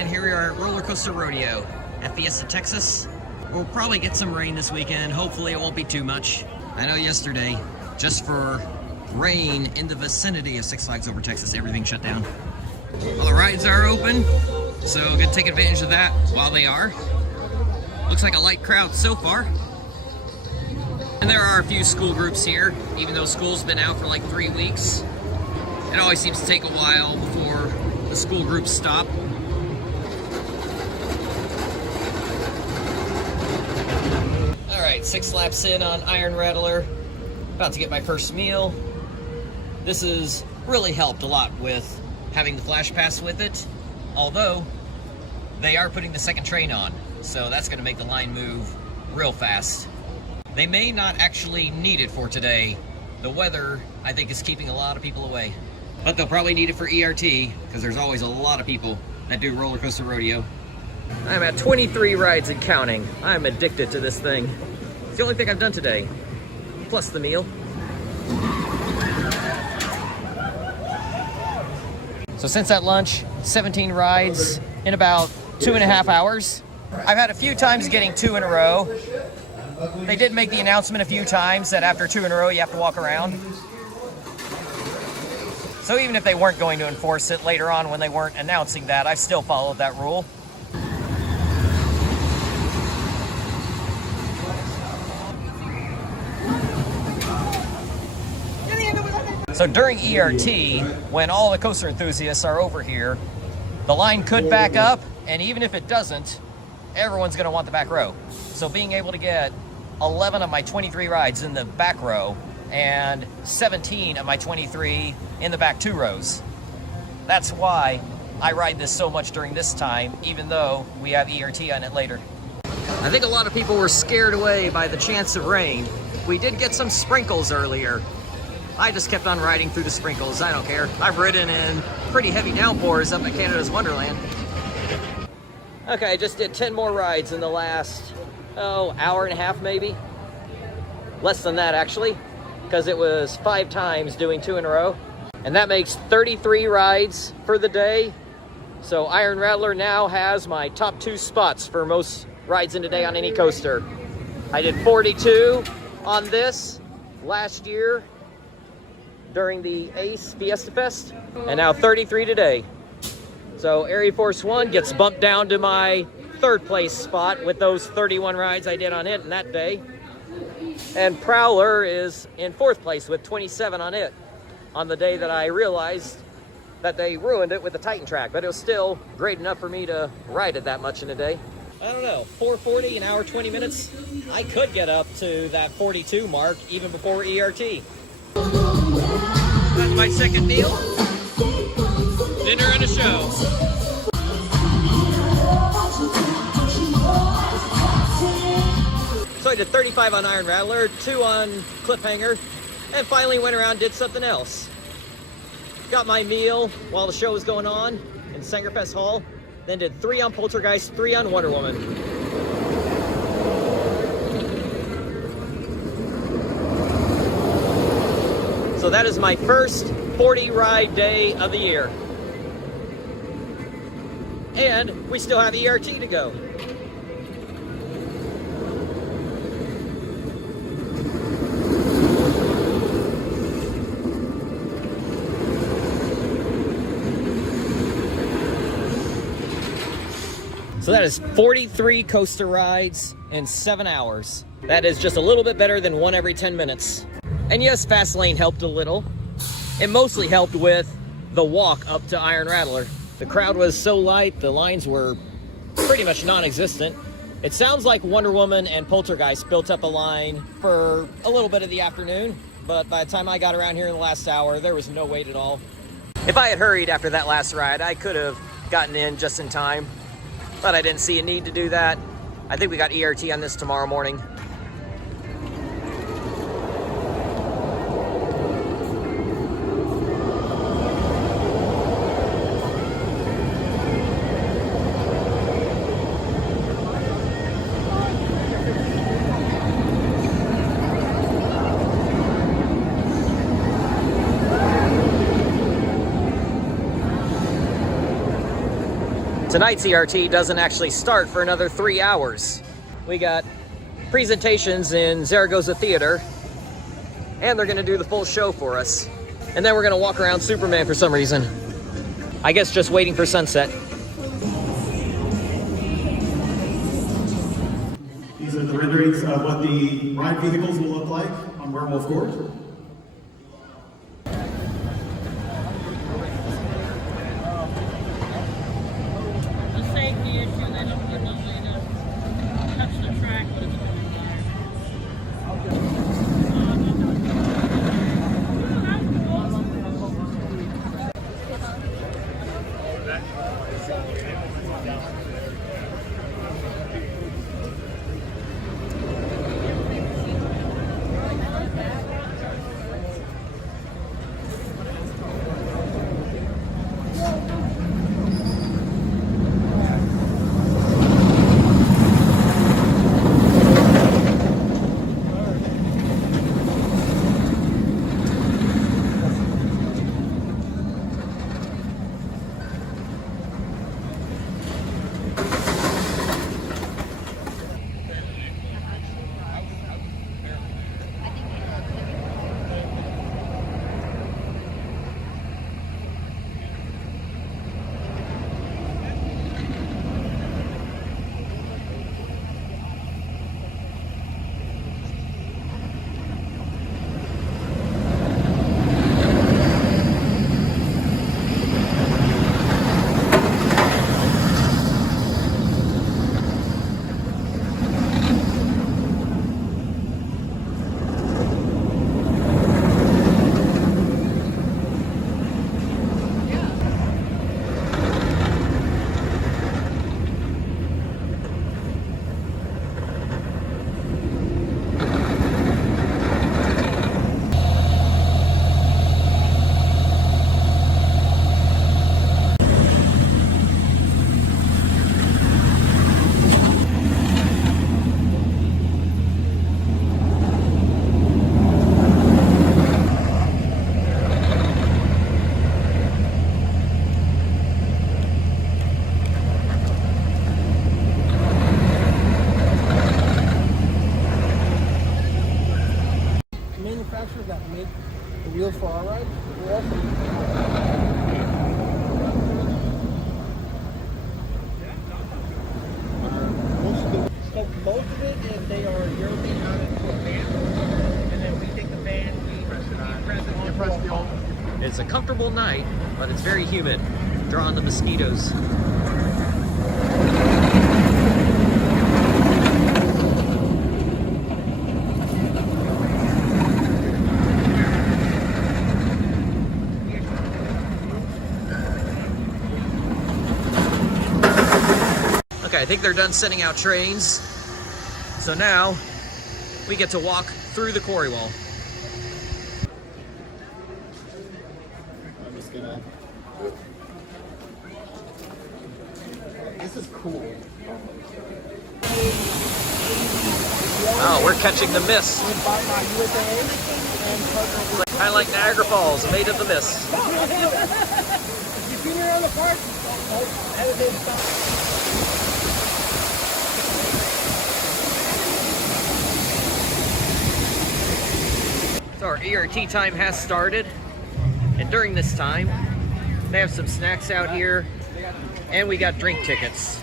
And here we are at Roller Coaster Rodeo at Fiesta Texas. We'll probably get some rain this weekend. Hopefully it won't be too much. I know yesterday, just for rain in the vicinity of Six Flags over Texas, everything shut down. All the rides are open, so gonna take advantage of that while they are. Looks like a light crowd so far. And there are a few school groups here, even though school's been out for like 3 weeks. It always seems to take a while before the school groups stop. All right, 6 laps in on Iron Rattler. About to get my first meal. This has really helped a lot with having the Flash Pass with it, although they are putting the second train on, so that's gonna make the line move real fast. They may not actually need it for today. The weather, I think, is keeping a lot of people away. But they'll probably need it for ERT, because there's always a lot of people that do Roller Coaster Rodeo. I'm at 23 rides and counting. I'm addicted to this thing. It's the only thing I've done today, plus the meal. So since that lunch, 17 rides in about 2.5 hours. I've had a few times getting 2 in a row. They did make the announcement a few times that after 2 in a row, you have to walk around. So even if they weren't going to enforce it later on when they weren't announcing that, I still followed that rule. So during ERT, when all the coaster enthusiasts are over here, the line could back up, and even if it doesn't, everyone's gonna want the back row. So being able to get 11 of my 23 rides in the back row and 17 of my 23 in the back 2 rows. That's why I ride this so much during this time, even though we have ERT on it later. I think a lot of people were scared away by the chance of rain. We did get some sprinkles earlier. I just kept on riding through the sprinkles. I don't care. I've ridden in pretty heavy downpours up at Canada's Wonderland. Okay, I just did 10 more rides in the last, hour and a half maybe. Less than that actually, because it was 5 times doing 2 in a row. And that makes 33 rides for the day. So Iron Rattler now has my top 2 spots for most rides in a day on any coaster. I did 42 on this last year during the Ace Fiesta Fest, and now 33 today. So Area Force 1 gets bumped down to my 3rd place spot with those 31 rides I did on it in that day. And Prowler is in 4th place with 27 on it on the day that I realized that they ruined it with the Titan track, but it was still great enough for me to ride it that much in a day. I don't know, 4:40, an hour, 20 minutes. I could get up to that 42 mark even before ERT. That's my second meal. Dinner and a show. So I did 35 on Iron Rattler, 2 on Cliffhanger, and finally went around and did something else. Got my meal while the show was going on in Sangerfest Hall, then did 3 on Poltergeist, 3 on Wonder Woman. So that is my first 40 ride day of the year. And we still have ERT to go. So that is 43 coaster rides in 7 hours. That is just a little bit better than 1 every 10 minutes. And yes, Fastlane helped a little. It mostly helped with the walk up to Iron Rattler. The crowd was so light, the lines were pretty much non-existent. It sounds like Wonder Woman and Poltergeist built up a line for a little bit of the afternoon, but by the time I got around here in the last hour, there was no wait at all. If I had hurried after that last ride, I could have gotten in just in time, but I didn't see a need to do that. I think we got ERT on this tomorrow morning. Tonight's ERT doesn't actually start for another 3 hours. We got presentations in Zaragoza Theatre, and they're gonna do the full show for us. And then we're gonna walk around Superman for some reason. I guess just waiting for sunset. These are the renderings of what the ride vehicles will look like on Werewolf Court. The safety issue, they don't give us way to touch the track when it's going by. Manufacturers that make the wheels for our ride will also most of it is they are European out into a van, and then we take the van, we press it on. It's a comfortable night, but it's very humid, drawing the mosquitoes. Okay, I think they're done setting out trains. So now we get to walk through the quarry wall. I'm just gonna... This is cool. Oh, we're catching the mist. Kind of like Niagara Falls, made of the mist. You've been around the park? So our ERT time has started, and during this time, they have some snacks out here, and we got drink tickets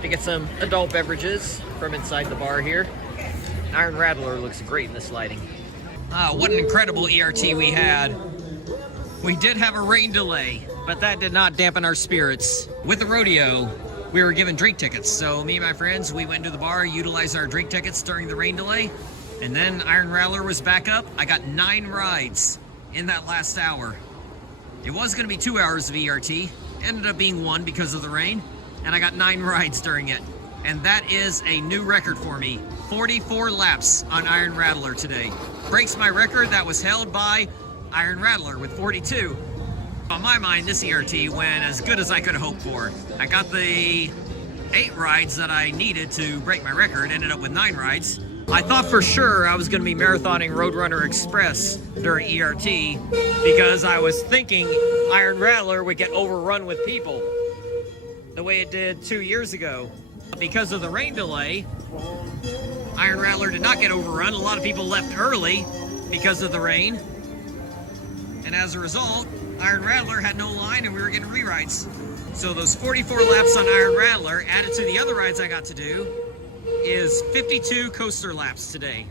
to get some adult beverages from inside the bar here. Iron Rattler looks great in this lighting. What an incredible ERT we had. We did have a rain delay, but that did not dampen our spirits. With the rodeo, we were given drink tickets, so me and my friends, we went to the bar, utilized our drink tickets during the rain delay, and then Iron Rattler was back up. I got 9 rides in that last hour. It was gonna be 2 hours of ERT, ended up being 1 because of the rain, and I got 9 rides during it. And that is a new record for me. 44 laps on Iron Rattler today. Breaks my record that was held by Iron Rattler with 42. On my mind, this ERT went as good as I could hope for. I got the 8 rides that I needed to break my record, ended up with 9 rides. I thought for sure I was going to be marathoning Roadrunner Express during ERT because I was thinking Iron Rattler would get overrun with people. the way it did 2 years ago. Because of the rain delay, Iron Rattler did not get overrun. A lot of people left early because of the rain. And as a result, Iron Rattler had no line and we were getting rewrites. So those 44 laps on Iron Rattler, added to the other rides I got to do, is 52 coaster laps today.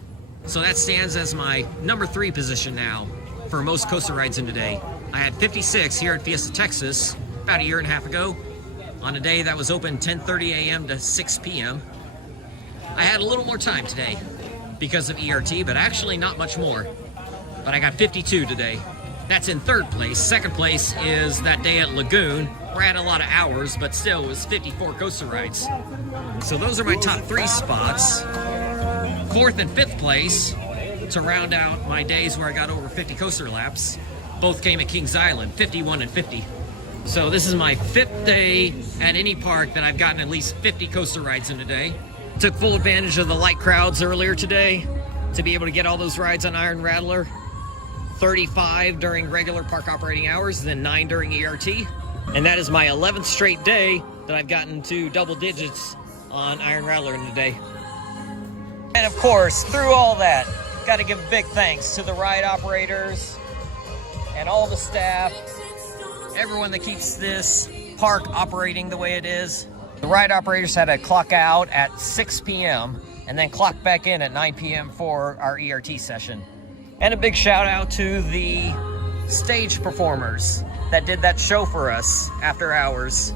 So that stands as my number 3 position now for most coaster rides in today. I had 56 here at Fiesta Texas about a year and a half ago on a day that was open 10:30 a.m. to 6 p.m. I had a little more time today because of ERT, but actually not much more. But I got 52 today. That's in 3rd place. 2nd place is that day at Lagoon, where I had a lot of hours, but still it was 54 coaster rides. So those are my top 3 spots. 4th and 5th place to round out my days where I got over 50 coaster laps. Both came at Kings Island, 51 and 50. So this is my 5th day at any park that I've gotten at least 50 coaster rides in a day. Took full advantage of the light crowds earlier today to be able to get all those rides on Iron Rattler. 35 during regular park operating hours, then 9 during ERT. And that is my 11th straight day that I've gotten to double digits on Iron Rattler in a day. And of course, through all that, got to give a big thanks to the ride operators and all the staff, everyone that keeps this park operating the way it is. The ride operators had to clock out at 6 p.m. and then clock back in at 9 p.m. for our ERT session. And a big shout out to the stage performers that did that show for us after hours.